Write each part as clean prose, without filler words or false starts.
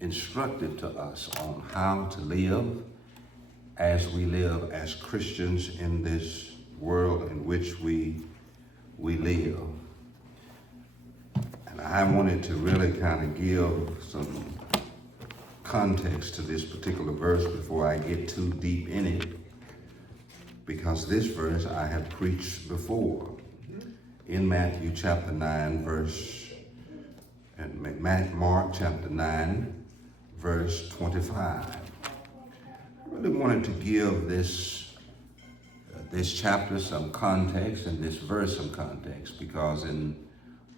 instructive to us on how to live as we live as Christians in this world in which we live. And I wanted to really kind of give some context to this particular verse before I get too deep in it, because this verse I have preached before in Matthew chapter 9 Mark chapter 9 verse 25. I really wanted to give this chapter some context and this verse some context, because in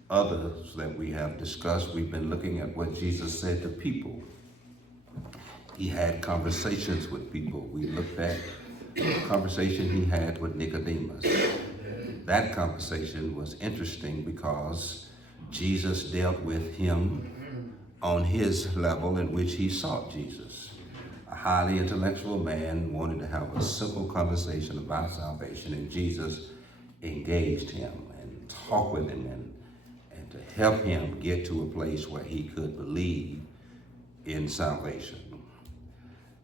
others that we have discussed, we've been looking at what Jesus said to people. He had conversations with people. We looked at the conversation he had with Nicodemus. That conversation was interesting because Jesus dealt with him on his level in which he sought Jesus. A highly intellectual man wanted to have a simple conversation about salvation, and Jesus engaged him and talked with him and to help him get to a place where he could believe in salvation.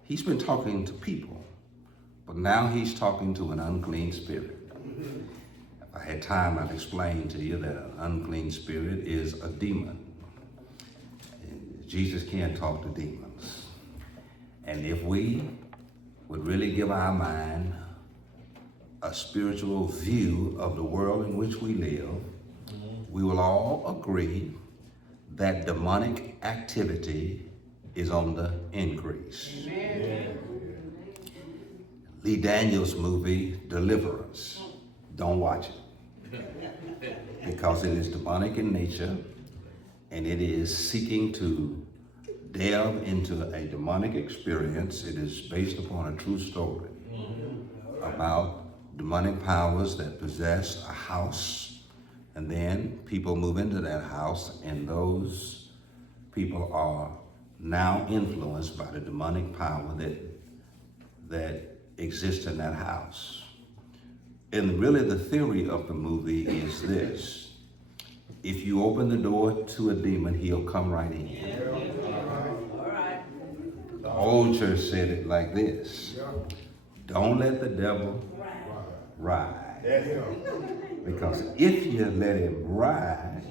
He's been talking to people, but now he's talking to an unclean spirit. If I had time, I'd explain to you that an unclean spirit is a demon. And Jesus can't talk to demons. And if we would really give our mind a spiritual view of the world in which we live, we will all agree that demonic activity is on the increase. Amen. Lee Daniels' movie, Deliverance, don't watch it, because it is demonic in nature, and it is seeking to delve into a demonic experience. It is based upon a true story about demonic powers that possess a house, and then people move into that house, and those people are now influenced by the demonic power that exists in that house. And really the theory of the movie is this: if you open the door to a demon, he'll come right in. All right. The old church said it like this: don't let the devil ride. Because if you let him ride,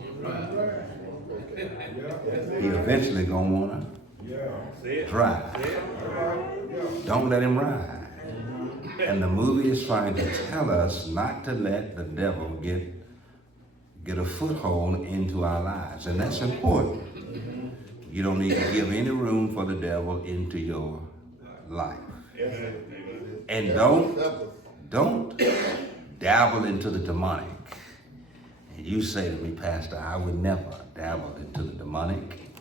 he eventually gonna wanna drive. Don't let him ride. And the movie is trying to tell us not to let the devil get a foothold into our lives, and that's important. You don't need to give any room for the devil into your life. And don't dabble into the demonic. And you say to me, Pastor, I would never dabble into the demonic.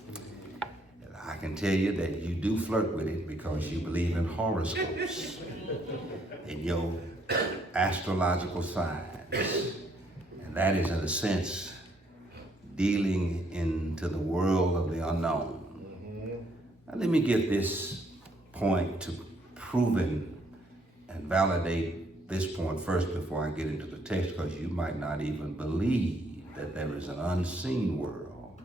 I can tell you that you do flirt with it because you believe in horoscopes and your astrological signs. And that is, in a sense, dealing into the world of the unknown. Now, let me get this point to proven and validate this point first before I get into the text, because you might not even believe that there is an unseen world.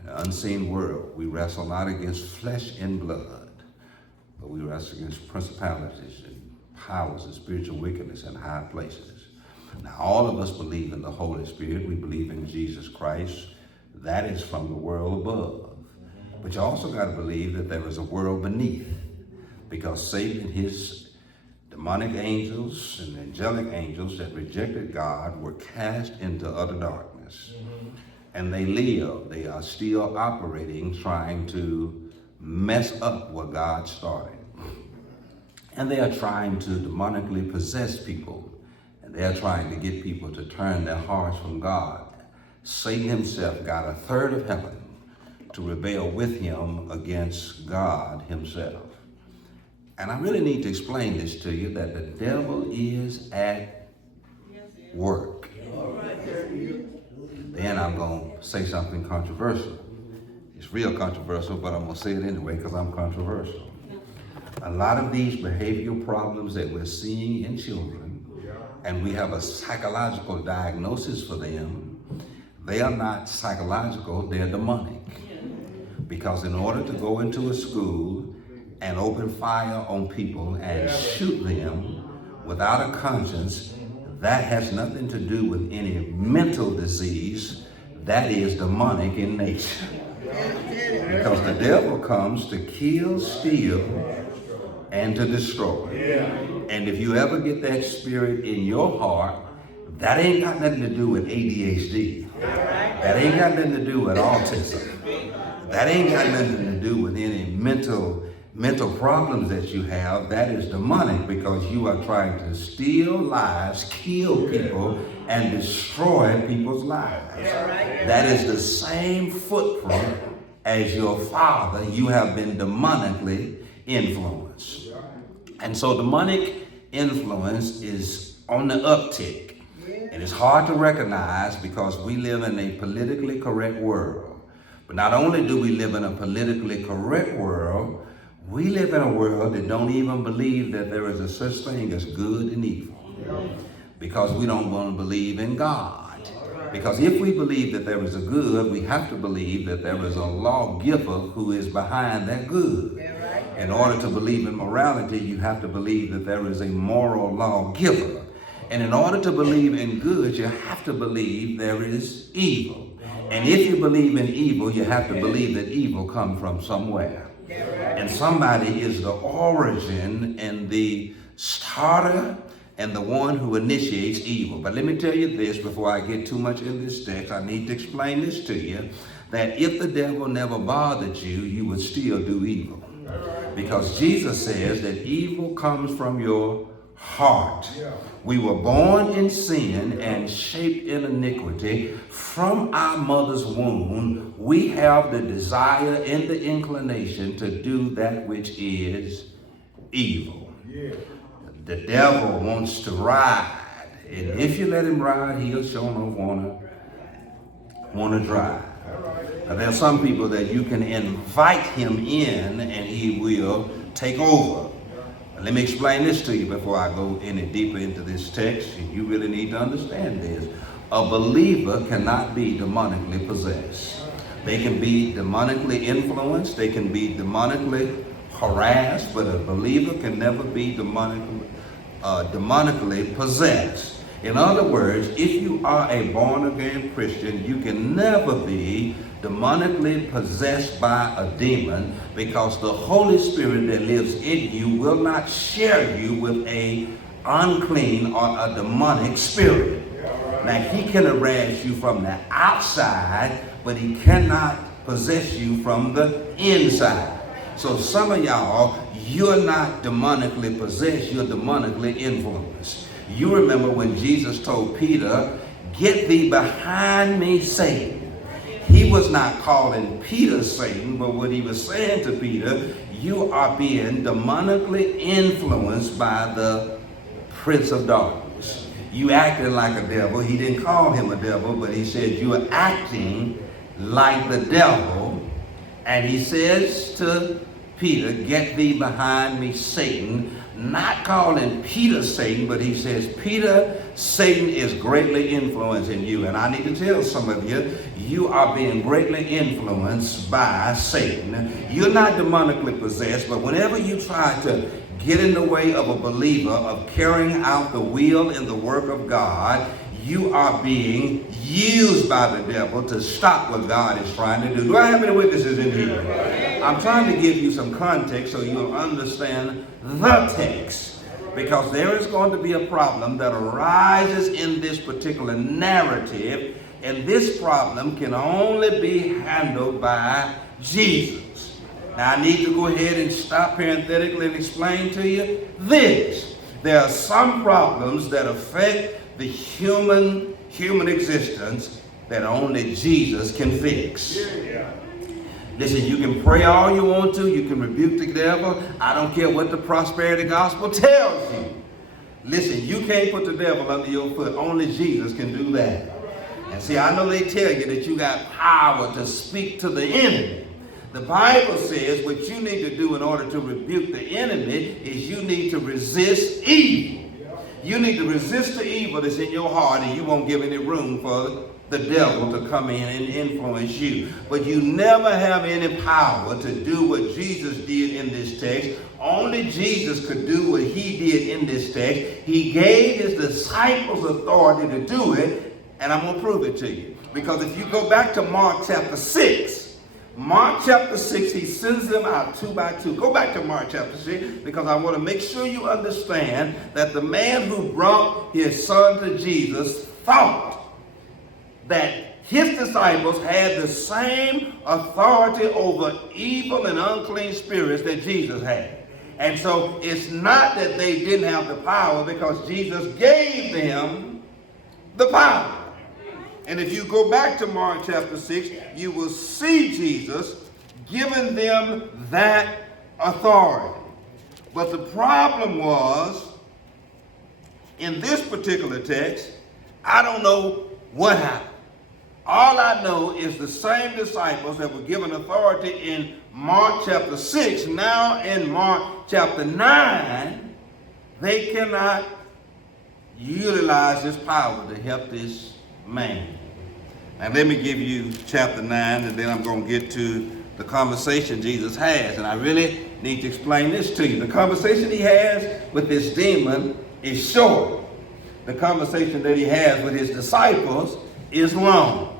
In an unseen world, we wrestle not against flesh and blood, but we wrestle against principalities and powers and spiritual wickedness in high places. Now, all of us believe in the Holy Spirit. We believe in Jesus Christ. That is from the world above. But you also got to believe that there is a world beneath, because Satan and his demonic angels and angelic angels that rejected God were cast into utter darkness. And they are still operating, trying to mess up what God started. And they are trying to demonically possess people. And they are trying to get people to turn their hearts from God. Satan himself got a third of heaven to rebel with him against God himself. And I really need to explain this to you, that the devil is at work. And then I'm going to say something controversial. It's real controversial, but I'm going to say it anyway because I'm controversial. A lot of these behavioral problems that we're seeing in children, and we have a psychological diagnosis for them, they are not psychological, they're demonic. Because in order to go into a school and open fire on people and shoot them without a conscience, that has nothing to do with any mental disease. That is demonic in nature. Because the devil comes to kill, steal, and to destroy. And if you ever get that spirit in your heart, that ain't got nothing to do with ADHD. That ain't got nothing to do with autism. That ain't got nothing to do with any mental problems that you have. That is demonic, because you are trying to steal lives, kill people, and destroy people's lives. That is the same footprint as your father. You have been demonically influenced. And so demonic influence is on the uptick. And it's hard to recognize because we live in a politically correct world. But not only do we live in a politically correct world, we live in a world that don't even believe that there is a such thing as good and evil. Because we don't want to believe in God. Because if we believe that there is a good, we have to believe that there is a lawgiver who is behind that good. In order to believe in morality, you have to believe that there is a moral lawgiver. And in order to believe in good, you have to believe there is evil. And if you believe in evil, you have to believe that evil comes from somewhere. And somebody is the origin and the starter and the one who initiates evil. But let me tell you this before I get too much in this text. I need to explain this to you, that if the devil never bothered you, you would still do evil. Because Jesus says that evil comes from your heart. We were born in sin and shaped in iniquity. From our mother's womb, we have the desire and the inclination to do that which is evil. The devil wants to ride, and if you let him ride, he'll sure enough want to drive. Now, there are some people that you can invite him in and he will take over. Let me explain this to you before I go any deeper into this text. You really need to understand this. A believer cannot be demonically possessed. They can be demonically influenced. They can be demonically harassed, but a believer can never be demonically possessed. In other words, if you are a born-again Christian, you can never be demonically possessed by a demon, because the Holy Spirit that lives in you will not share you with a unclean or a demonic spirit. Now, he can harass you from the outside, but he cannot possess you from the inside. So some of y'all, you're not demonically possessed, you're demonically influenced. You remember when Jesus told Peter, "Get thee behind me, Satan." He was not calling Peter Satan, but what he was saying to Peter, you are being demonically influenced by the prince of darkness. You acting like a devil. He didn't call him a devil, but he said you are acting like the devil. And he says to Peter, "Get thee behind me, Satan." Not calling Peter Satan, but he says, Peter, Satan is greatly influencing you. And I need to tell some of you, you are being greatly influenced by Satan. You're not demonically possessed, but whenever you try to get in the way of a believer of carrying out the will and the work of God, you are being used by the devil to stop what God is trying to do. Do I have any witnesses in here? I'm trying to give you some context so you'll understand the text, because there is going to be a problem that arises in this particular narrative, and this problem can only be handled by Jesus. Now, I need to go ahead and stop parenthetically and explain to you this. There are some problems that affect the human existence that only Jesus can fix. Listen, you can pray all you want to. You can rebuke the devil. I don't care what the prosperity gospel tells you. Listen, you can't put the devil under your foot. Only Jesus can do that. And see, I know they tell you that you got power to speak to the enemy. The Bible says what you need to do in order to rebuke the enemy is you need to resist evil. You need to resist the evil that's in your heart, and you won't give any room for the devil to come in and influence you. But you never have any power to do what Jesus did in this text. Only Jesus could do what he did in this text. He gave his disciples authority to do it, and I'm going to prove it to you. Because if you go back to Mark chapter 6, he sends them out 2 by 2. Go back to Mark chapter 6, because I want to make sure you understand that the man who brought his son to Jesus thought that his disciples had the same authority over evil and unclean spirits that Jesus had. And so it's not that they didn't have the power, because Jesus gave them the power. And if you go back to Mark chapter 6, you will see Jesus giving them that authority. But the problem was, in this particular text, I don't know what happened. All I know is the same disciples that were given authority in Mark chapter 6, now in Mark chapter 9, they cannot utilize this power to help this man. Now let me give you chapter 9, and then I'm going to get to the conversation Jesus has. And I really need to explain this to you. The conversation he has with this demon is short. The conversation that he has with his disciples is long.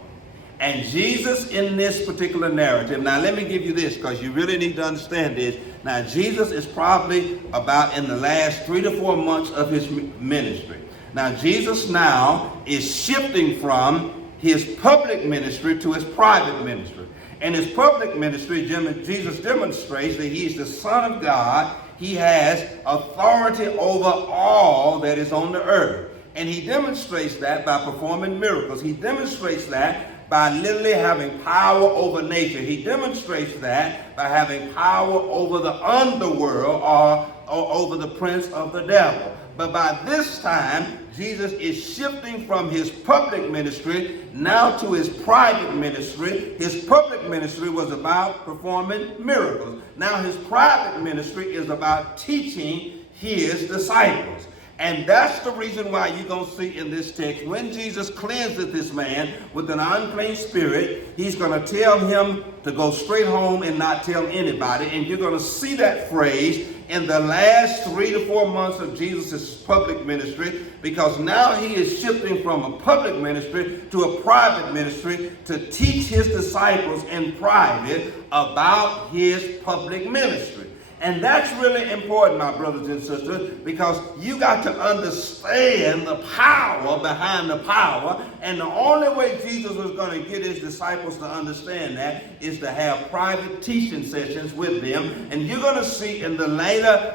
And Jesus in this particular narrative, now let me give you this, because you really need to understand this. Now Jesus is probably about in the last 3 to 4 months of his ministry. Now Jesus now is shifting from his public ministry to his private ministry. In his public ministry, Jesus demonstrates that he is the Son of God. He has authority over all that is on the earth. And he demonstrates that by performing miracles. He demonstrates that by literally having power over nature. He demonstrates that by having power over the underworld or over the prince of the devil. But by this time, Jesus is shifting from his public ministry now to his private ministry. His public ministry was about performing miracles. Now his private ministry is about teaching his disciples. And that's the reason why you're going to see in this text, when Jesus cleanses this man with an unclean spirit, he's going to tell him to go straight home and not tell anybody. And you're going to see that phrase in the last 3 to 4 months of Jesus' public ministry, because now he is shifting from a public ministry to a private ministry to teach his disciples in private about his public ministry. And that's really important, my brothers and sisters, because you got to understand the power behind the power. And the only way Jesus was going to get his disciples to understand that is to have private teaching sessions with them. And you're going to see in the later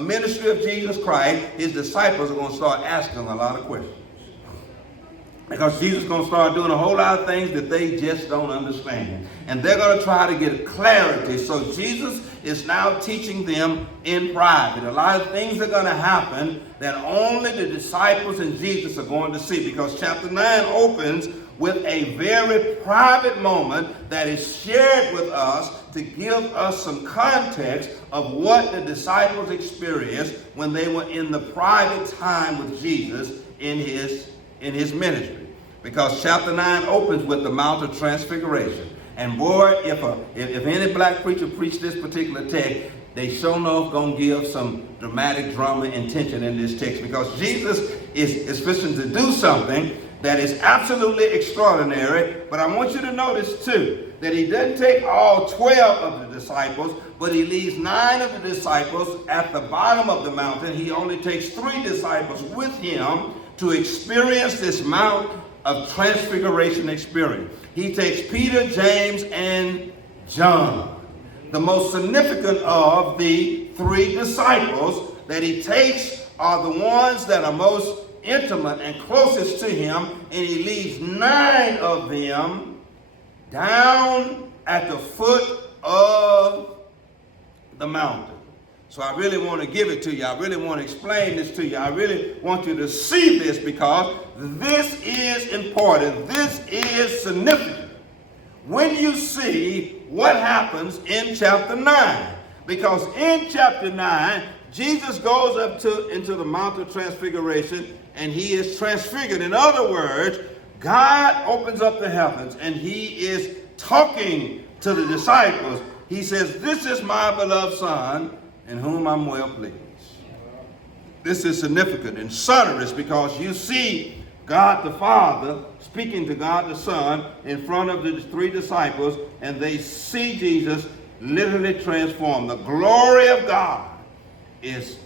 ministry of Jesus Christ, his disciples are going to start asking a lot of questions. Because Jesus is going to start doing a whole lot of things that they just don't understand. And they're going to try to get clarity. So Jesus is now teaching them in private. A lot of things are going to happen that only the disciples and Jesus are going to see. Because chapter 9 opens with a very private moment that is shared with us to give us some context of what the disciples experienced when they were in the private time with Jesus in his ministry. Because chapter 9 opens with the Mount of Transfiguration. And boy, if any black preacher preached this particular text, they sure enough going to give some dramatic drama and tension in this text. Because Jesus is fixing to do something that is absolutely extraordinary. But I want you to notice too, that he doesn't take all 12 of the disciples, but he leaves 9 of the disciples at the bottom of the mountain. He only takes 3 disciples with him to experience this Mount of Transfiguration experience. He takes Peter, James, and John. The most significant of the 3 disciples that he takes are the ones that are most intimate and closest to him, and he leaves 9 of them down at the foot of the mountain. So I really want to give it to you. I really want to explain this to you. I really want you to see this, because this is important. This is significant when you see what happens in chapter 9. Because in chapter 9, Jesus goes up into the Mount of Transfiguration, and he is transfigured. In other words, God opens up the heavens and he is talking to the disciples. He says, this is my beloved Son in whom I'm well pleased. This is significant and sonorous because you see God the Father speaking to God the Son in front of the three disciples, and they see Jesus literally transformed. The glory of God is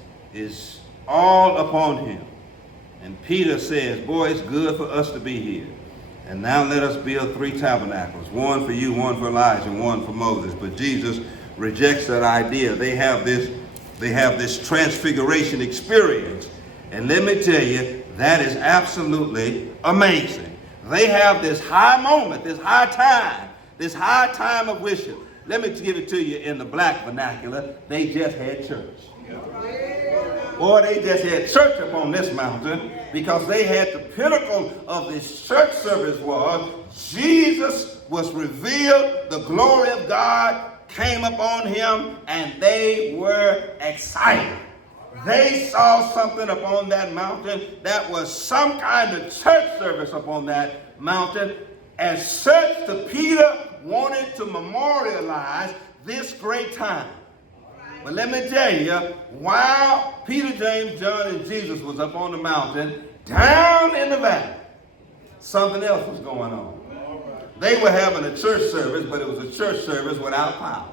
all upon him. And Peter says, boy, it's good for us to be here. And now let us build 3 tabernacles, one for you, one for Elijah, and one for Moses. But Jesus rejects that idea. They have this transfiguration experience. And let me tell you, that is absolutely amazing. They have this high moment, this high time of worship. Let me give it to you in the black vernacular. They just had church. Boy, they just had church up on this mountain because they had the pinnacle of this church service was Jesus was revealed, the glory of God came upon him, and they were excited. They saw something upon that mountain that was some kind of church service upon that mountain. As such, the Peter wanted to memorialize this great time. But let me tell you, while Peter, James, John, and Jesus was up on the mountain, down in the valley, something else was going on. They were having a church service, but it was a church service without power.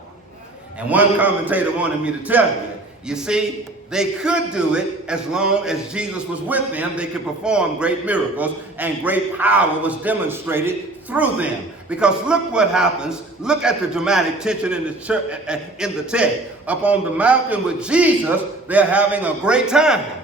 And one commentator wanted me to tell you, you see, they could do it as long as Jesus was with them. They could perform great miracles, and great power was demonstrated through them. Because look what happens. Look at the dramatic tension in the church, in the text. Up on the mountain with Jesus, they're having a great time.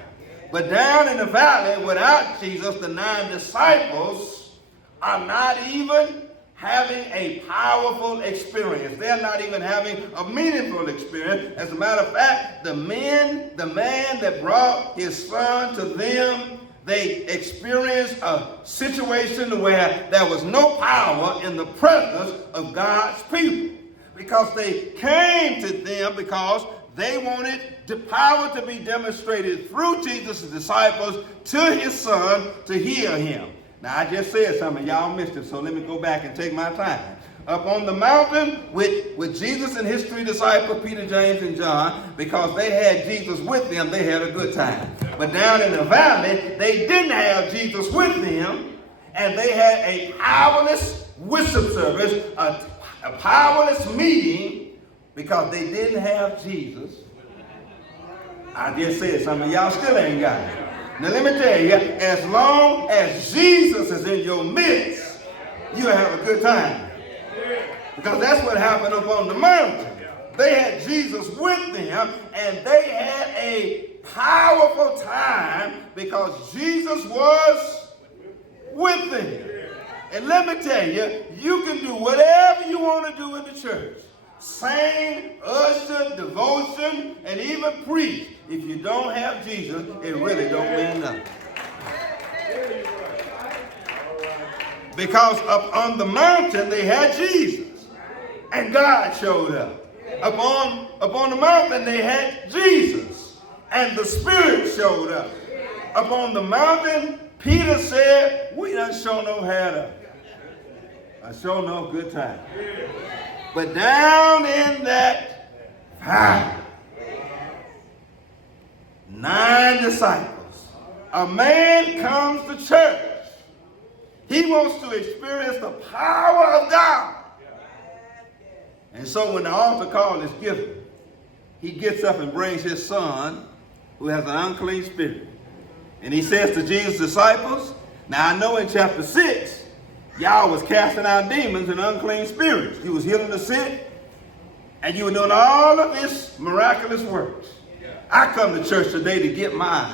But down in the valley without Jesus, the 9 disciples are not even having a powerful experience. They're not even having a meaningful experience. As a matter of fact, the man that brought his son to them, they experienced a situation where there was no power in the presence of God's people. Because they came to them because they wanted the power to be demonstrated through Jesus' disciples to his son to heal him. Now, I just said something. Y'all missed it, so let me go back and take my time. Up on the mountain with Jesus and his 3 disciples, Peter, James, and John, because they had Jesus with them, they had a good time. But down in the valley, they didn't have Jesus with them, and they had a powerless worship service, a powerless meeting, because they didn't have Jesus. I just said something. Y'all still ain't got it. Now let me tell you, as long as Jesus is in your midst, you have a good time. Because that's what happened up on the mountain. They had Jesus with them, and they had a powerful time because Jesus was with them. And let me tell you, you can do whatever you want to do in the church. Sing, usher, devotion, and even preach. If you don't have Jesus, it really don't mean nothing. Because up on the mountain, they had Jesus. And God showed up. Up on the mountain, they had Jesus. And the Spirit showed up. Up on the mountain, Peter said, we done show no had up. I show no good time. But down in that valley, 9 disciples, a man comes to church. He wants to experience the power of God. And so when the altar call is given, he gets up and brings his son, who has an unclean spirit. And he says to Jesus' disciples, now I know in chapter 6, y'all was casting out demons and unclean spirits. You was healing the sick, and you were doing all of this miraculous works. I come to church today to get my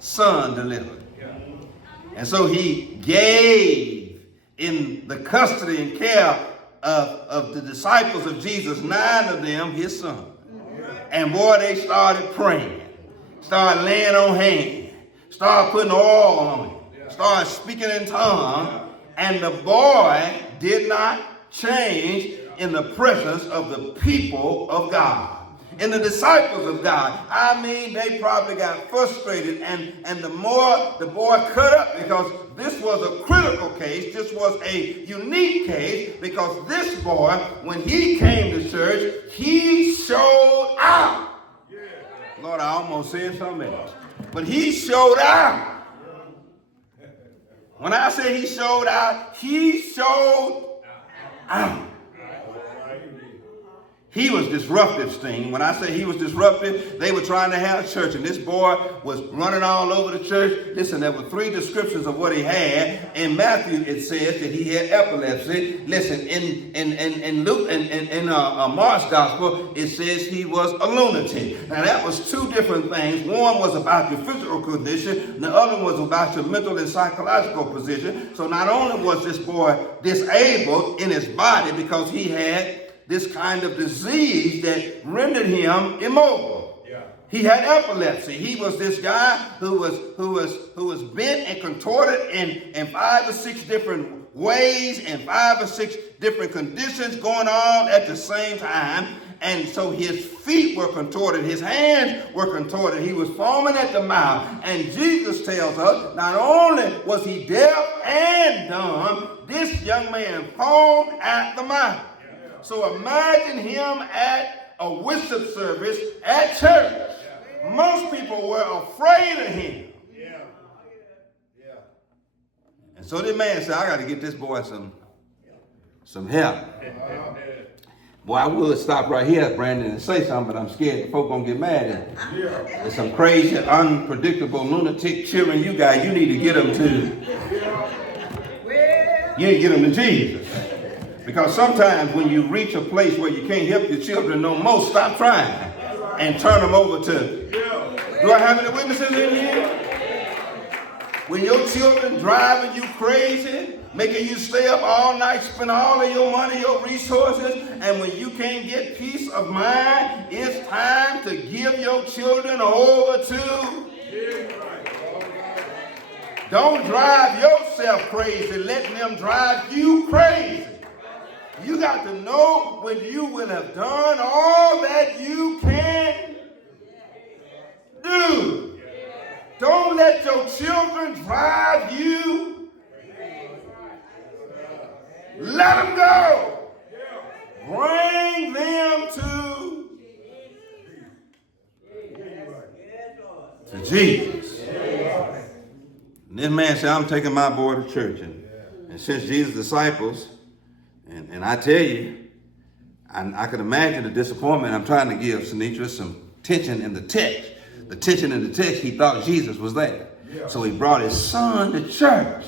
son delivered. And so he gave in the custody and care of the disciples of Jesus, 9 of them, his son. And boy, they started praying, started laying on hands, started putting oil on him, started speaking in tongues. And the boy did not change in the presence of the people of God. And the disciples of God, I mean, they probably got frustrated, and the more the boy cut up, because this was a critical case, this was a unique case, because this boy, when he came to church, he showed out. Lord, I almost said something else. But he showed out. When I say he showed out, he showed out. He was disruptive, Sting. When I say he was disruptive, they were trying to have church, and this boy was running all over the church. Listen, there were 3 descriptions of what he had. In Matthew, it says that he had epilepsy. Listen, in Luke and Mark's gospel, it says he was a lunatic. Now, that was 2 different things. One was about your physical condition. The other was about your mental and psychological position. So not only was this boy disabled in his body because he had this kind of disease that rendered him immobile. Yeah. He had epilepsy. He was this guy who was bent and contorted in 5 or 6 different ways and 5 or 6 different conditions going on at the same time. And so his feet were contorted, his hands were contorted, he was foaming at the mouth. And Jesus tells us, not only was he deaf and dumb, this young man foamed at the mouth. So imagine him at a worship service at church. Most people were afraid of him. And so this man said, I got to get this boy some help. Boy, I would stop right here, Brandon, and say something, but I'm scared the folk gonna get mad at me. There's some crazy, unpredictable lunatic cheering you guys. You need to get them you need to get them to Jesus. Because sometimes when you reach a place where you can't help your children no more, stop trying and turn them over to. Do I have any witnesses in here? When your children driving you crazy, making you stay up all night, spend all of your money, your resources, and when you can't get peace of mind, it's time to give your children over to. Don't drive yourself crazy, let them drive you crazy. You got to know when you will have done all that you can do. Don't let your children drive you. Let them go. Bring them to Jesus. And this man said, I'm taking my boy to church. And since Jesus' disciples, and I tell you, I can imagine the disappointment. I'm trying to give Sinitra some tension in the text. The tension in the text, he thought Jesus was there. Yeah. So he brought his son to church.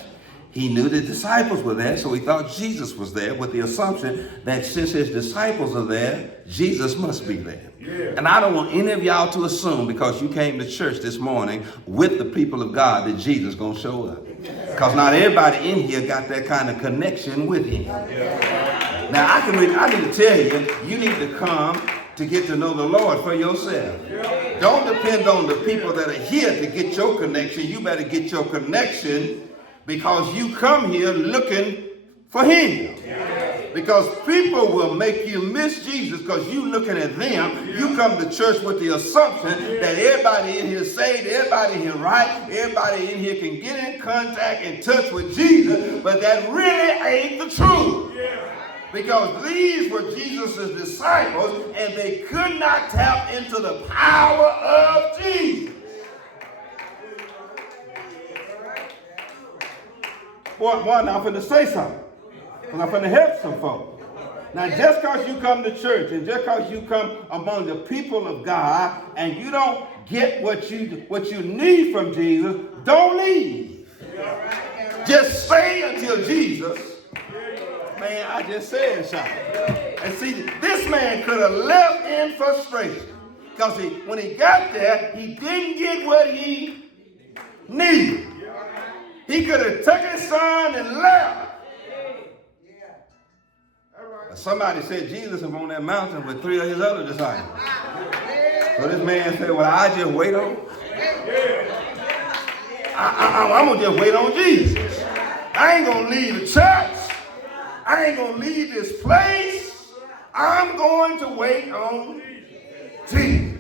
He knew the disciples were there, so he thought Jesus was there with the assumption that since his disciples are there, Jesus must be there. Yeah. And I don't want any of y'all to assume because you came to church this morning with the people of God that Jesus is going to show up. Because not everybody in here got that kind of connection with him. Yeah. Now, I need to tell you, you need to come to get to know the Lord for yourself. Yeah. Don't depend on the people that are here to get your connection. You better get your connection because you come here looking for him. Yeah. Because people will make you miss Jesus because you looking at them. You come to church with the assumption that everybody in here saved, everybody in here right, everybody in here can get in contact and touch with Jesus, but that really ain't the truth. Because these were Jesus' disciples and they could not tap into the power of Jesus. Boy, now I'm finna say something. Because I'm finna help some folks. Now, just because you come to church and just because you come among the people of God and you don't get what you need from Jesus, don't leave. Just stay until Jesus. Man, I just said something. And see, this man could have left in frustration. Because when he got there, he didn't get what he needed. He could have took his son and left. But somebody said Jesus was on that mountain with 3 of his other disciples. So this man said, well, I just wait on. I'm going to just wait on Jesus. I ain't going to leave the church. I ain't going to leave this place. I'm going to wait on Jesus.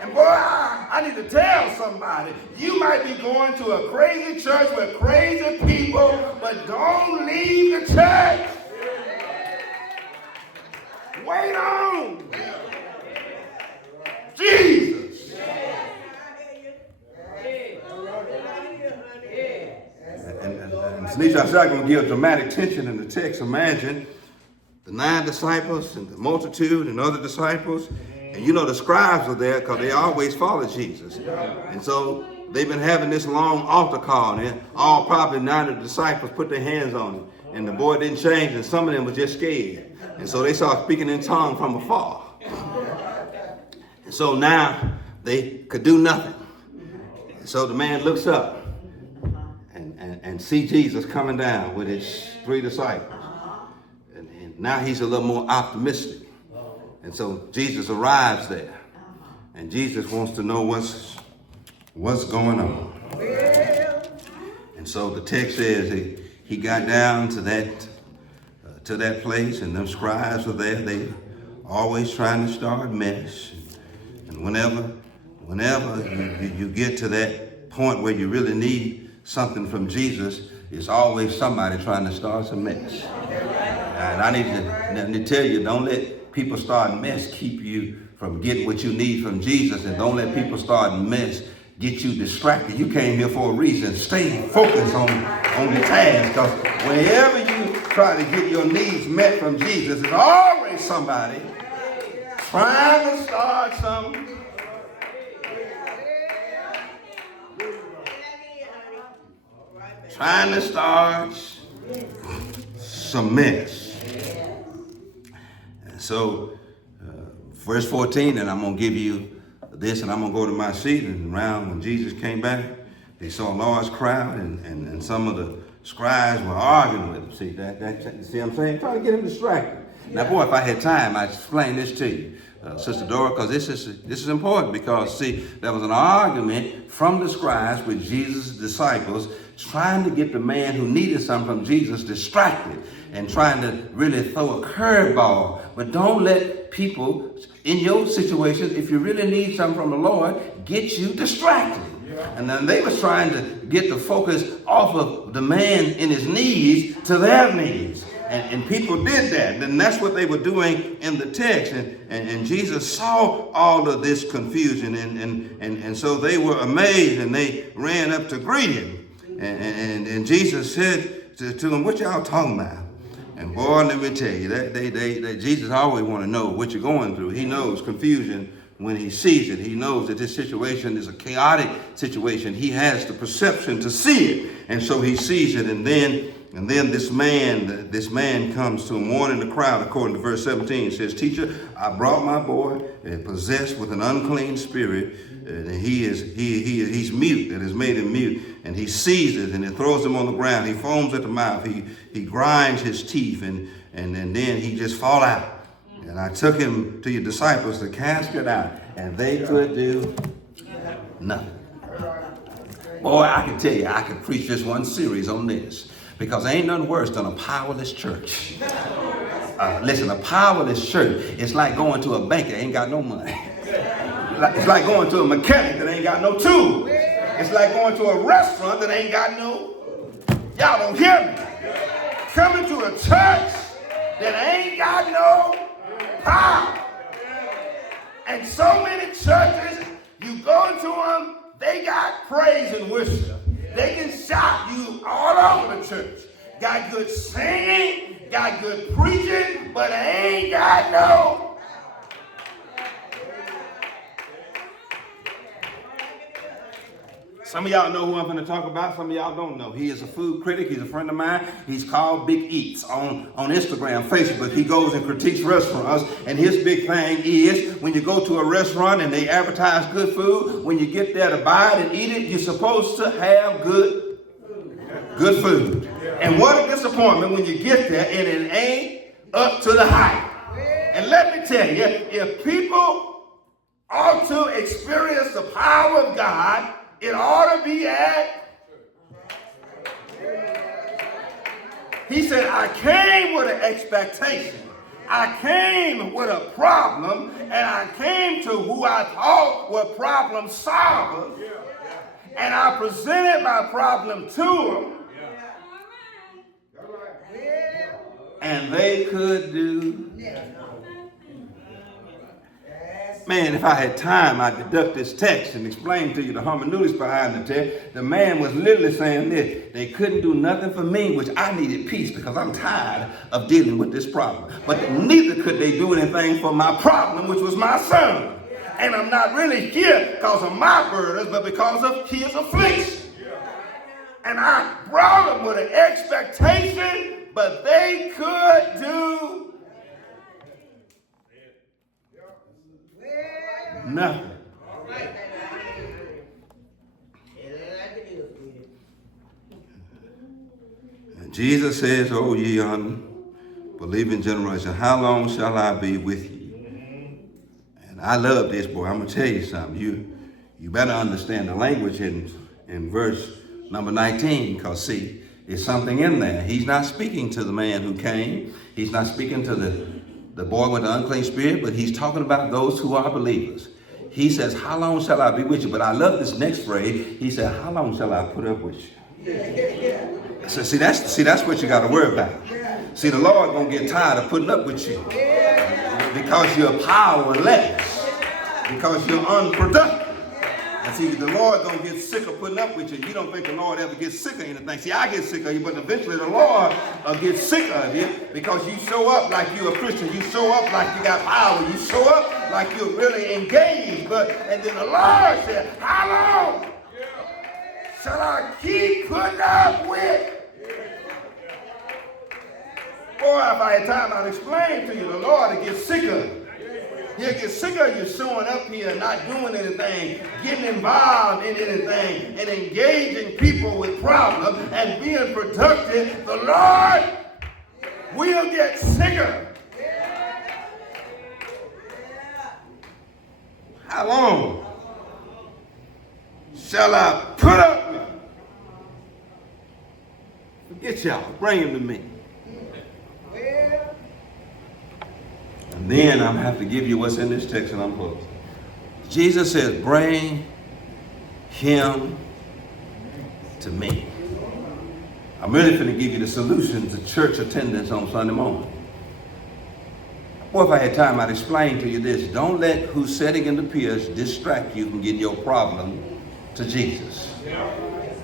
And boy, I need to tell somebody, you might be going to a crazy church with crazy people, but don't leave the church. Wait on Jesus. And Tanisha, I said I'm going to give dramatic tension in the text. Imagine the 9 disciples and the multitude and other disciples. And you know the scribes are there because they always follow Jesus. And so they've been having this long altar call. And all probably 9 of the disciples put their hands on him. And the boy didn't change, and some of them were just scared. And so they started speaking in tongues from afar. And so now they could do nothing. And so the man looks up and see Jesus coming down with his 3 disciples. And now he's a little more optimistic. And so Jesus arrives there. And Jesus wants to know what's going on. And so the text says he got down to that place, and them scribes were there. They always trying to start mess. And whenever you get to that point where you really need something from Jesus, it's always somebody trying to start some mess. And I need to tell you, don't let people start mess keep you from getting what you need from Jesus, and don't let people start mess get you distracted. You came here for a reason. Stay focused on the task, because whenever you try to get your needs met from Jesus, there's always somebody trying to start something. Trying to start some mess. And so, verse 14, and I'm going to give you this, and I'm going to go to my seat. And around when Jesus came back, they saw a large crowd, and some of the scribes were arguing with him. See what I'm saying? Trying to get him distracted. Now, boy, if I had time, I'd explain this to you, Sister Dora, because this is important. Because, see, there was an argument from the scribes with Jesus' disciples, trying to get the man who needed something from Jesus distracted and trying to really throw a curveball. But don't let people in your situation, if you really need something from the Lord, get you distracted. And then they was trying to get the focus off of the man in his needs to their needs. And people did that. And that's what they were doing in the text. And Jesus saw all of this confusion. And so they were amazed, and they ran up to greet him. And Jesus said to them, what y'all talking about? And boy, let me tell you, that Jesus always want to know what you're going through. He knows confusion when he sees it. He knows that this situation is a chaotic situation. He has the perception to see it. And so he sees it. And then this man comes to him, warning the crowd, according to verse 17. It says, Teacher, I brought my boy possessed with an unclean spirit. And he's mute, that has made him mute. And he sees it, and it throws him on the ground. He foams at the mouth. He grinds his teeth, and then he just fall out. And I took him to your disciples to cast it out, and they could do nothing. Boy, I can tell you, I could preach this one series on this, because there ain't nothing worse than a powerless church. Listen, a powerless church is like going to a bank that ain't got no money. It's like going to a mechanic that ain't got no tools. It's like going to a restaurant that ain't got no, y'all don't hear me. Coming to a church that ain't got no power. And so many churches, you go into them, they got praise and worship. They can shout you all over the church. Got good singing, got good preaching, but they ain't got no. Some of y'all know who I'm going to talk about. Some of y'all don't know. He is a food critic. He's a friend of mine. He's called Big Eats on Instagram, Facebook. He goes and critiques restaurants. And his big thing is when you go to a restaurant and they advertise good food, when you get there to buy it and eat it, you're supposed to have good food. And what a disappointment when you get there and it ain't up to the hype. And let me tell you, if people ought to experience the power of God, it ought to be at. He said, I came with an expectation I came with a problem, and I came to who I thought were problem solvers, and I presented my problem to them, and they could do. Man, if I had time, I'd deduct this text and explain to you the hermeneutics behind the text. The man was literally saying this: they couldn't do nothing for me, which I needed peace because I'm tired of dealing with this problem. But neither could they do anything for my problem, which was my son. And I'm not really here because of my burdens, but because of his affliction. And I brought them with an expectation, but they could do nothing. And Jesus says, "Oh, ye unbelieving generation, how long shall I be with you?" And I love this, boy. I'm going to tell you something. You better understand the language in verse number 19, because see, there's something in there. He's not speaking to the man who came. He's not speaking to the boy with the unclean spirit, but he's talking about those who are believers. He says, "How long shall I be with you?" But I love this next phrase. He said, "How long shall I put up with you?" So see, that's what you got to worry about. See, the Lord gonna get tired of putting up with you because you're powerless, because you're unproductive. And see, the Lord gonna get sick of putting up with you. You don't think the Lord ever gets sick of anything. See, I get sick of you, but eventually the Lord will get sick of you because you show up like you're a Christian. You show up like you got power. You show up like you're really engaged. And then the Lord said, "How long shall I keep putting up with?" Boy, if I had time, I'd explain to you. The Lord will get sick of you. He'll get sick of you showing up here, not doing anything, getting involved in anything, and engaging people with problems and being productive. The Lord will get sicker. How long shall I put up with you? Forget y'all. Bring him to me. And then I'm going to have to give you what's in this text, and I'm closing. Jesus says, "Bring him to me." I'm really going to give you the solution to church attendance on Sunday morning. Boy, if I had time, I'd explain to you this. Don't let who's sitting in the pews distract you from getting your problem to Jesus.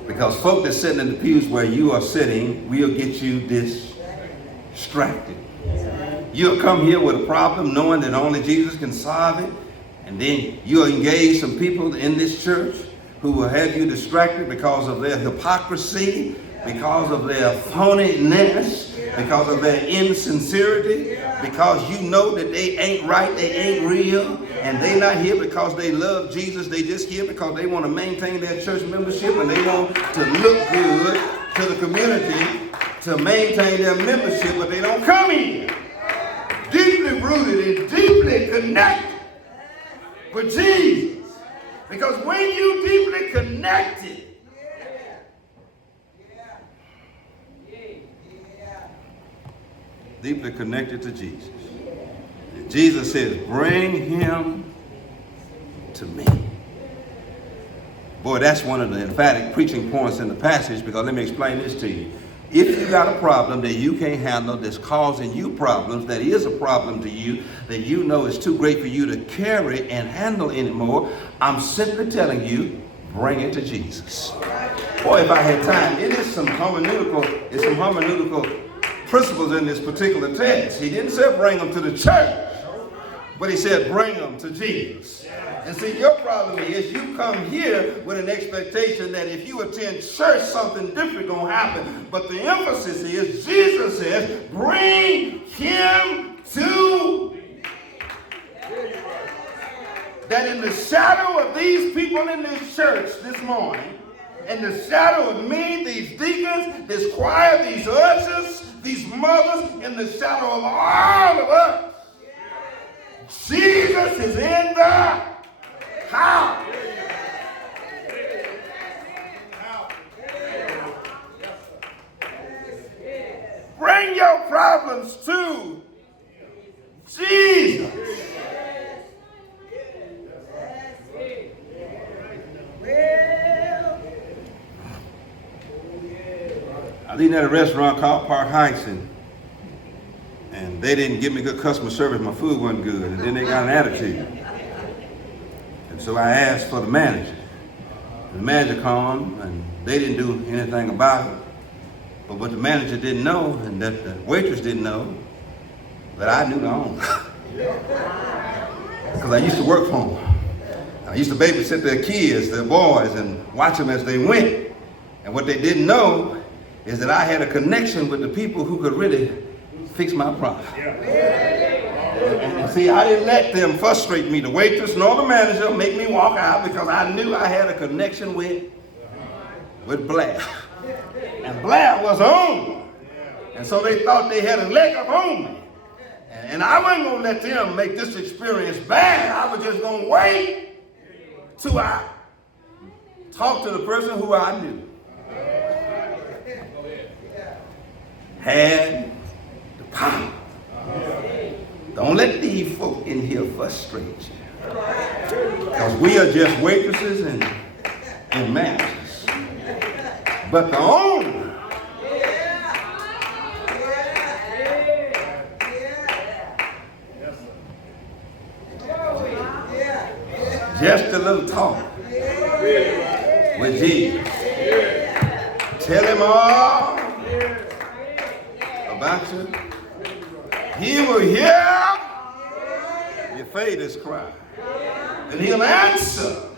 Because folk that's sitting in the pews where you are sitting will get you distracted. You'll come here with a problem knowing that only Jesus can solve it. And then you'll engage some people in this church who will have you distracted because of their hypocrisy, because of their phoniness, because of their insincerity, because you know that they ain't right, they ain't real, and they're not here because they love Jesus. They just here because they want to maintain their church membership and they want to look good to the community to maintain their membership, but they don't come here deeply rooted and deeply connected with Jesus. Because when you deeply connected, deeply connected to Jesus, and Jesus says, "Bring him to me." Boy, that's one of the emphatic preaching points in the passage, because let me explain this to you. If you got a problem that you can't handle, that's causing you problems, that is a problem to you, that you know is too great for you to carry and handle anymore, I'm simply telling you, bring it to Jesus. Boy, if I had time, it is some hermeneutical principles in this particular text. He didn't say bring them to the church, but he said bring them to Jesus. And see, your problem is you come here with an expectation that if you attend church, something different gonna happen. But the emphasis is, Jesus says, bring him to me. That in the shadow of these people in this church this morning, in the shadow of me, these deacons, this choir, these ushers, these mothers, in the shadow of all of us, Jesus is in the house. Bring your problems to Jesus. I was eating at a restaurant called Park Heights, and they didn't give me good customer service. My food wasn't good, and then they got an attitude. And so I asked for the manager. The manager called, and they didn't do anything about it. But what the manager didn't know, and that the waitress didn't know, that I knew the owner. Because I used to work for them. I used to babysit their kids, their boys, and watch them as they went. And what they didn't know is that I had a connection with the people who could really fix my problem. And see, I didn't let them frustrate me, the waitress nor the manager, make me walk out, because I knew I had a connection with Blair. And Blair was on. And so they thought they had a leg up on me. And I wasn't going to let them make this experience bad. I was just going to wait till I talked to the person who I knew had the power. Don't let these folk in here frustrate you. Because we are just waitresses and managers. But the owner, just a little talk with Jesus. Tell him all about you. He will hear your faintest cry, and he'll answer.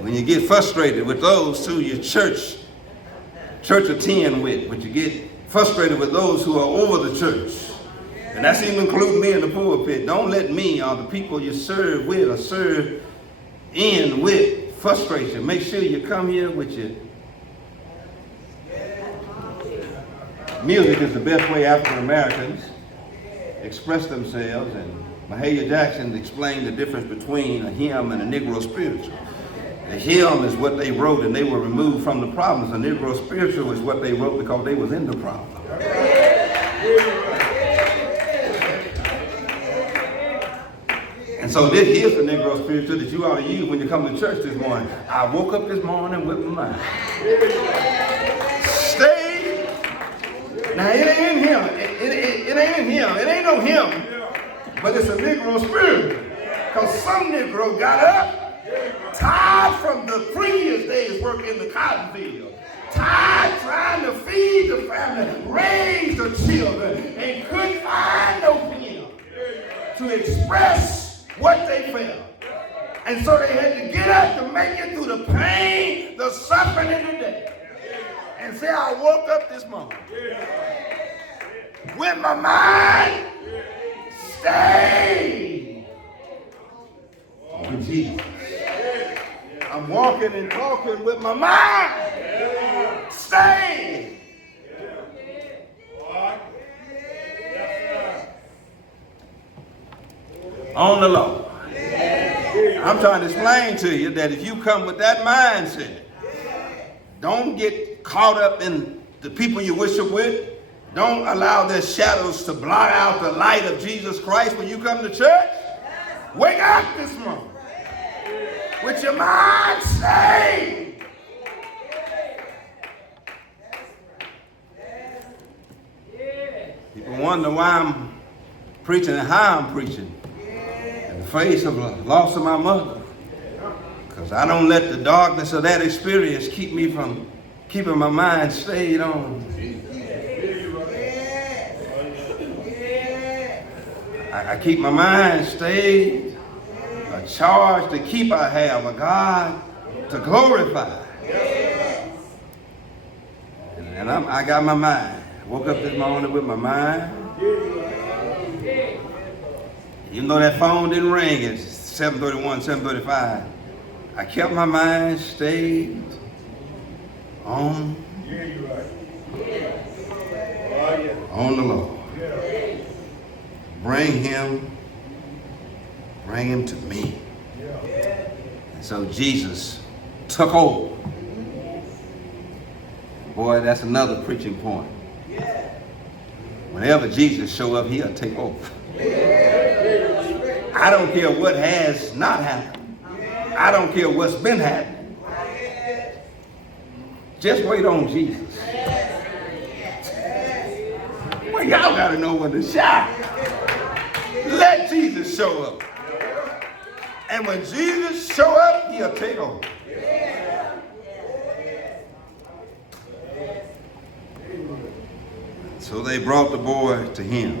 When you get frustrated with those who your church attend with, but you get frustrated with those who are over the church, and that's even including me in the pulpit, don't let me or the people you serve with or serve in with frustrate you. Make sure you come here with your music. Is the best way African Americans express themselves, and Mahalia Jackson explained the difference between a hymn and a Negro spiritual. The hymn is what they wrote and they were removed from the problems. The Negro spiritual is what they wrote because they was in the problem. And so here's the Negro spiritual that you ought to use when you come to church this morning. I woke up this morning with my mind. Stay. Now it ain't in him. It ain't in him. It ain't no him. But it's a Negro spirit. Because some Negro got up, tired from the previous day's work in the cotton field, tired trying to feed the family, raise the children, and couldn't find no pen to express what they felt. And so they had to get up to make it through the pain, the suffering in the day. And say, I woke up this morning with my mind stayed on Jesus. I'm walking and talking with my mind stayed on the Lord. I'm trying to explain to you that if you come with that mindset, don't get caught up in the people you worship with. Don't allow their shadows to blot out the light of Jesus Christ when you come to church. Wake up this morning with your mind stayed. People wonder why I'm preaching and how I'm preaching in the face of the loss of my mother. Because I don't let the darkness of that experience keep me from keeping my mind stayed on. I keep my mind stayed. A charge to keep I have, a God to glorify. And I got my mind. I woke up this morning with my mind. Even though that phone didn't ring at 7:31, 7:35, I kept my mind stayed on the Lord. Bring him to me. And so Jesus took over. Boy, that's another preaching point. Whenever Jesus show up, he'll take over. I don't care what has not happened. I don't care what's been happening. Just wait on Jesus. Well, y'all got to know when to shout. Let Jesus show up. And when Jesus show up, he'll take over. So they brought the boy to him.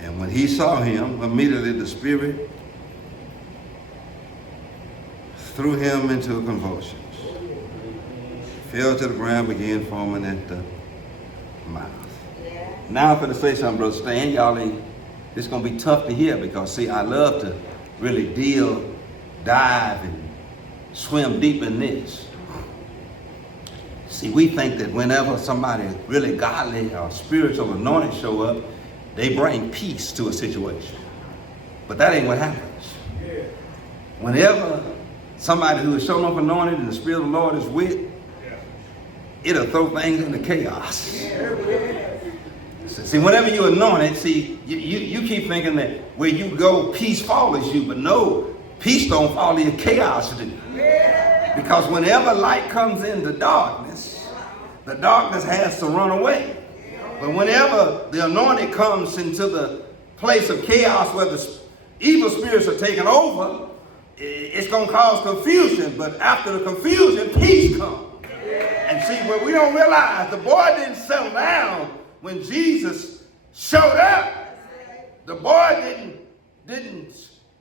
And when he saw him, immediately the spirit threw him into convulsions. Fell to the ground, began foaming at the mouth. Now I'm going to say something, Brother Stan. Y'all ain't, it's going to be tough to hear because, see, I love to really dive and swim deep in this. See, we think that whenever somebody really godly or spiritual anointed show up, they bring peace to a situation. But that ain't what happens. Whenever somebody who is shown up anointed and the Spirit of the Lord is with, it'll throw things into chaos. See, whenever you're anointed, see, you keep thinking that where you go, peace follows you. But no, peace don't follow you, chaos do. Because whenever light comes into darkness, the darkness has to run away. But whenever the anointed comes into the place of chaos where the evil spirits are taking over, it's going to cause confusion. But after the confusion, peace comes. And see, what we don't realize, the boy didn't settle down when Jesus showed up. The boy didn't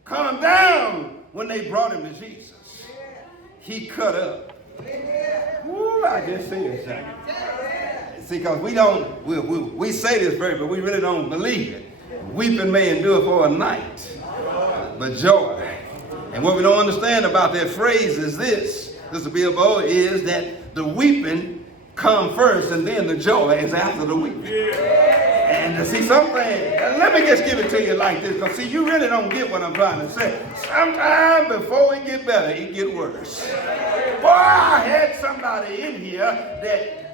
calm down when they brought him to Jesus. He cut up. Ooh, I just said something. See, because we say this very, but we really don't believe it. Weeping may endure for a night, but joy. And what we don't understand about that phrase is this, Mr. Bilbo, is that the weeping come first and then the joy is after the weeping. And to see something, let me just give it to you like this, because see, you really don't get what I'm trying to say. Sometime before it get better, it get worse. Boy, I had somebody in here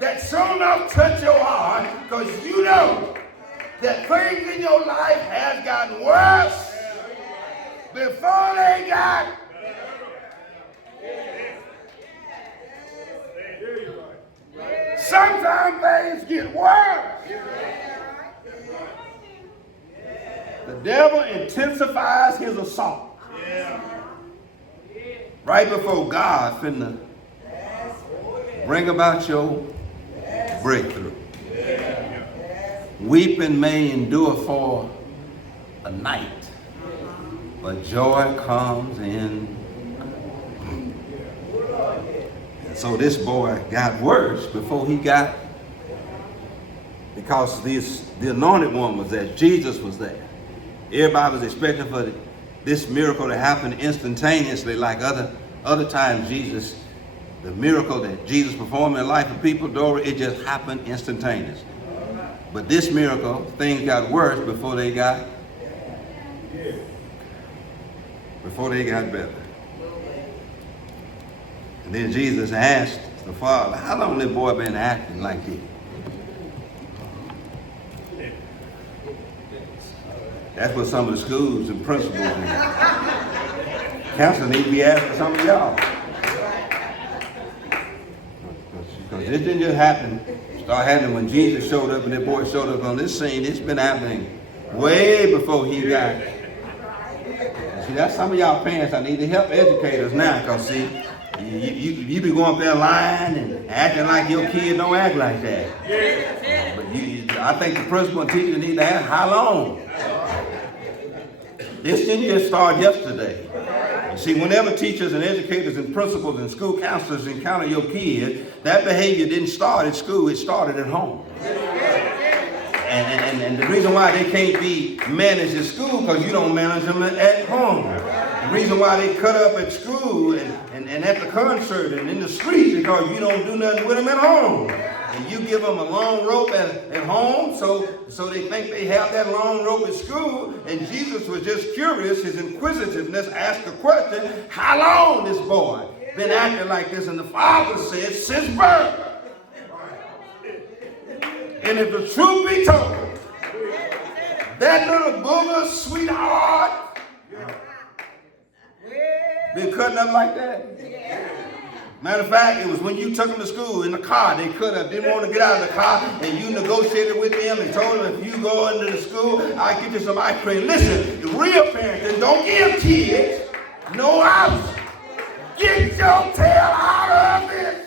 that so enough touch your heart, because you know that things in your life has gotten worse before they got sometimes things get worse. The devil intensifies his assault. Right before God finna bring about your breakthrough. Weeping may endure for a night, but joy comes in. And so this boy got worse before he got, because the anointed one was there, Jesus was there. Everybody was expecting for this miracle to happen instantaneously, like other times the miracle that Jesus performed in the life of people, Dora, it just happened instantaneously. But this miracle, things got worse before they got better. And then Jesus asked the father, how long this boy been acting like this? That's what some of the schools and principals and counselors need to be asking some of y'all. Because it didn't just start happening when Jesus showed up and that boy showed up on this scene. It's been happening way before he got. See, that's some of y'all parents. I need to help educators now, because see, you be going up there lying and acting like your kid don't act like that. But I think the principal and teacher need to ask, how long? This didn't just start yesterday. See, whenever teachers and educators and principals and school counselors encounter your kid, that behavior didn't start at school, it started at home. And the reason why they can't be managed at school, because you don't manage them at home. The reason why they cut up at school and at the concert and in the streets, because you don't do nothing with them at home. And you give them a long rope at home, so they think they have that long rope at school. And Jesus was just curious, his inquisitiveness asked the question, how long this boy been acting like this, and the father said, since birth. And if the truth be told, that little booger, sweetheart, been cutting up like that. Matter of fact, it was when you took them to school in the car, they could have didn't want to get out of the car, and you negotiated with them and told them, if you go into the school, I'll get you some ice cream. Listen, the real parenting, don't give kids no house. Get your tail out of it.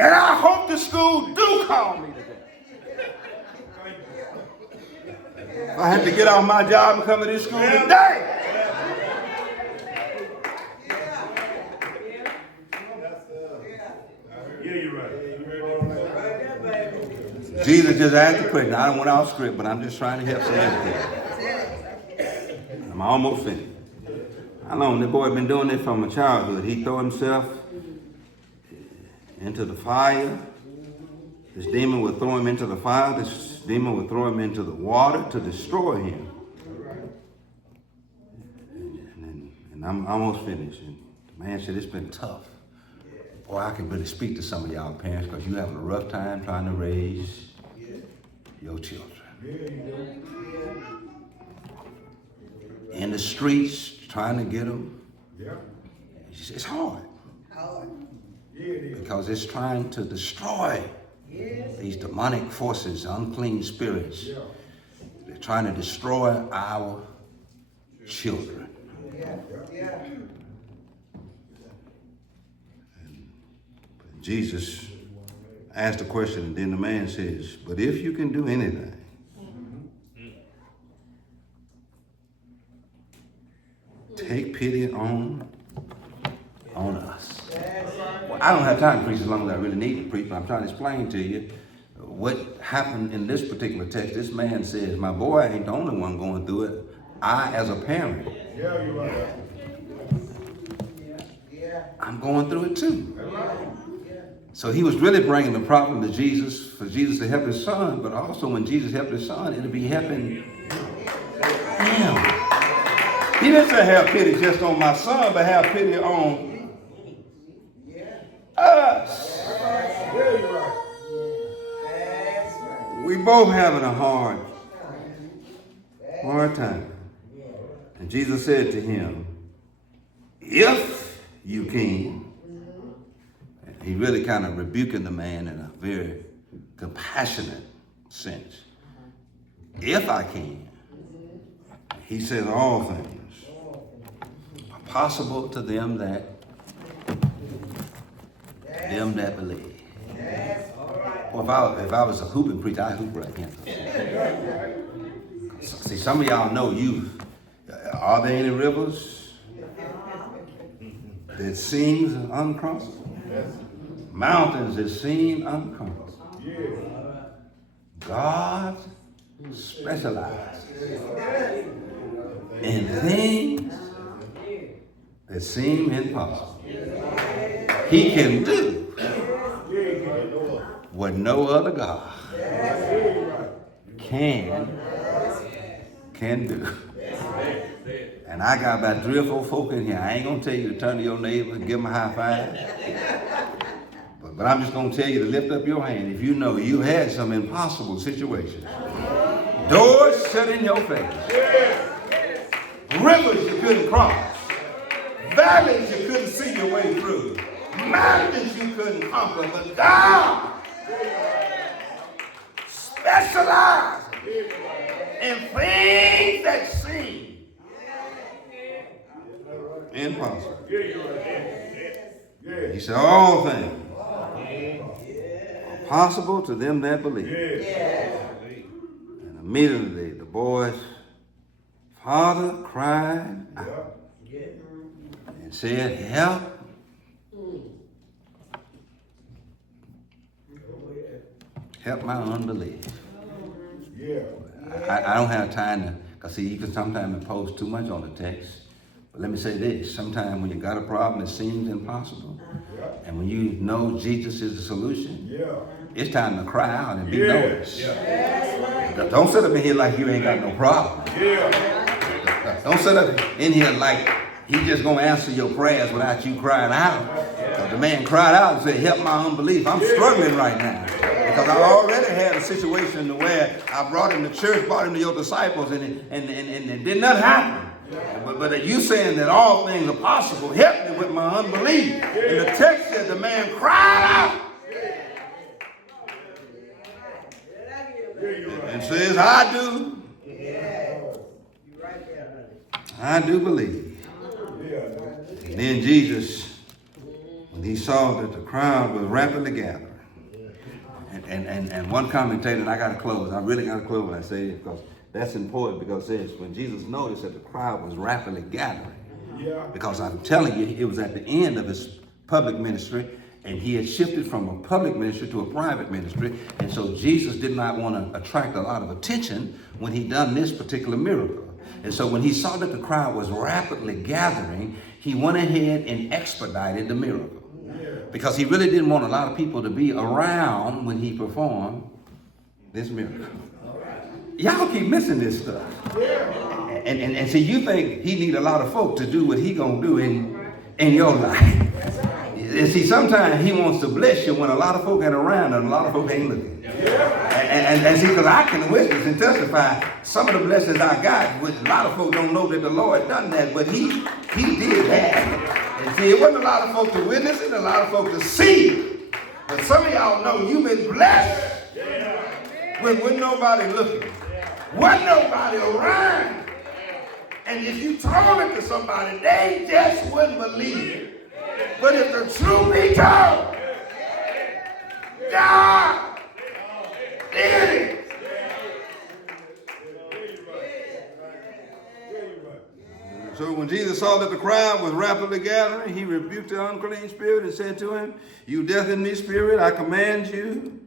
And I hope the school do call me today. I had to get off my job and come to this school today. Jesus just asked the question. I don't want off script, but I'm just trying to help somebody. I'm almost finished. How long that boy been doing this from a childhood? He throw himself into the fire. This demon would throw him into the fire. This demon would throw him into the water to destroy him. And I'm almost finished. And the man said, it's been tough. Boy, I can really speak to some of y'all parents because you're having a rough time trying to raise your children. In the streets, trying to get them. It's hard. Because it's trying to destroy these demonic forces, unclean spirits. They're trying to destroy our children. And Jesus asked the question, and then the man says, but if you can do anything, take pity on us. Well, I don't have time to preach as long as I really need to preach, but I'm trying to explain to you what happened in this particular text. This man says, my boy ain't the only one going through it. I, as a parent, I'm going through it too. So he was really bringing the problem to Jesus, for Jesus to help his son, but also when Jesus helped his son, it'll be helping him. He didn't say have pity just on my son, but have pity on us. We both having a hard time. And Jesus said to him, if you can. He really kind of rebuking the man in a very compassionate sense. If I can. He says all things are possible to them that believe. Well, if I was a hooping preacher, I'd hoop right here. See, some of y'all know are there any rivers that seems uncrossable? Mountains that seem uncrossable. God specializes in things that seem impossible. He can do what no other God can do. And I got about 3 or 4 folk in here. I ain't going to tell you to turn to your neighbor and give him a high five. But I'm just going to tell you to lift up your hand if you know you had some impossible situations. Doors shut in your face. Rivers you couldn't cross. Valleys you couldn't see your way through. Mountains you couldn't conquer. But God specialized in things that seem impossible. He said, all things are possible to them that believe. And immediately the boy's father cried out and said, help. Help my unbelief. I don't have time to, because see, you can sometimes impose too much on the text. But let me say this, sometimes when you got a problem that seems impossible, and when you know Jesus is the solution, it's time to cry out and be noticed. Don't sit up in here like you ain't got no problem. Don't sit up in here like he's just going to answer your prayers without you crying out. Because the man cried out and said, help my unbelief. I'm struggling right now. Because I already had a situation where I brought him to church, brought him to your disciples, and did not happen. But you saying that all things are possible, help me with my unbelief. And the text said the man cried out and says, I do believe. And then Jesus, when he saw that the crowd was rapidly gathering, and one commentator, and I got to close, I really got to close when I say it, because that's important, because it says when Jesus noticed that the crowd was rapidly gathering, because I'm telling you, it was at the end of his public ministry, and he had shifted from a public ministry to a private ministry, and so Jesus did not want to attract a lot of attention when he done this particular miracle. And so when he saw that the crowd was rapidly gathering, he went ahead and expedited the miracle. Because he really didn't want a lot of people to be around when he performed this miracle. Y'all keep missing this stuff. And see, you think he need a lot of folk to do what he gonna do in your life. And see, sometimes he wants to bless you when a lot of folk ain't around and a lot of folk ain't looking. And see, because I can witness and testify, some of the blessings I got, which a lot of folk don't know that the Lord done that, but he did that. And see, it wasn't a lot of folk to witness it, a lot of folk to see it. But some of y'all know you've been blessed when nobody looking. Wasn't nobody around. And if you told it to somebody, they just wouldn't believe it. But if the truth be told, God did it. So when Jesus saw that the crowd was rapidly gathering, he rebuked the unclean spirit and said to him, you deaf in me spirit, I command you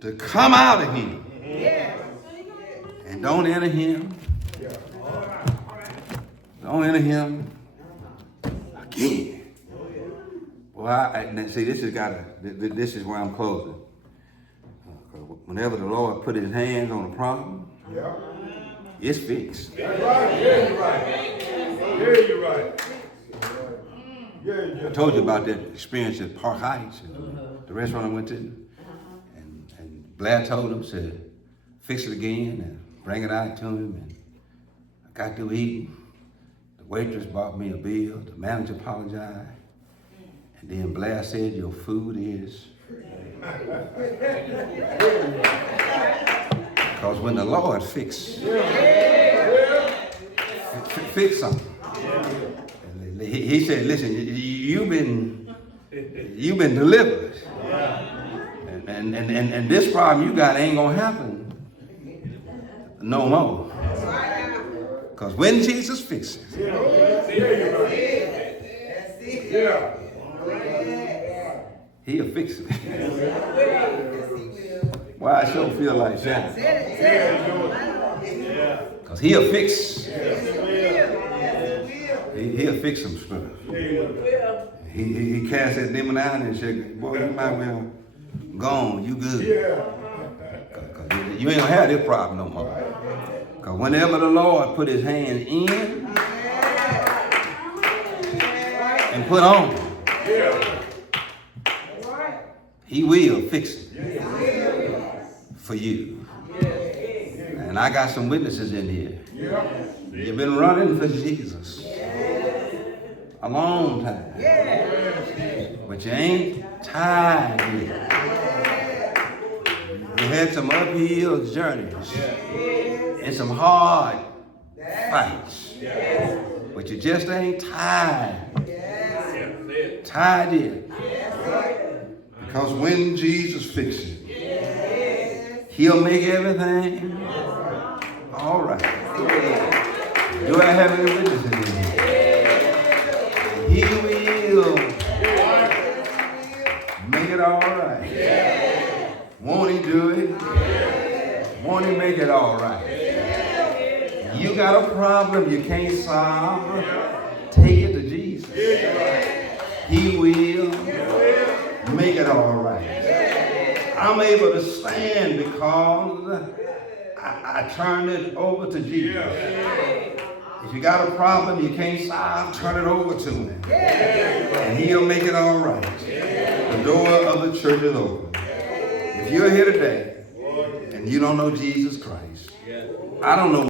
to come out of him. And don't enter him. Don't enter him again. Well, see, this is where I'm closing. Whenever the Lord put his hands on a problem, it's fixed. That's right. Yeah, you're right. Yeah, you're right. I told you about that experience at Park Heights, the restaurant I went to. And Blair told him, said, fix it again and bring it out to him. And I got through eating. The waitress bought me a bill. The manager apologized. And then Blair said, your food is because when the Lord fix something, he said, listen, you've been delivered. And this problem you got ain't gonna happen no more. Because when Jesus fixes, he'll fix it. Why I sure feel like that? Because he'll fix. He'll fix some stuff. He cast that demon out and said, boy, you might well go on, you good. Cause you ain't gonna have this problem no more. Because whenever the Lord put his hand in and put on, he will fix it for you. And I got some witnesses in here. You've been running for Jesus a long time, but you ain't tired yet. You had some uphill journeys and some hard fights, but you just ain't tired. Tired yet. Because when Jesus fixes it, he'll make everything all right. Do I have any witnesses in here? He will make it all right. Won't he do it? Won't he make it all right? You got a problem you can't solve, take it to Jesus. He will make it all right. I'm able to stand because I turned it over to Jesus. If you got a problem you can't solve, turn it over to him. And he'll make it all right. The door of the church is open. If you're here today and you don't know Jesus Christ, I don't know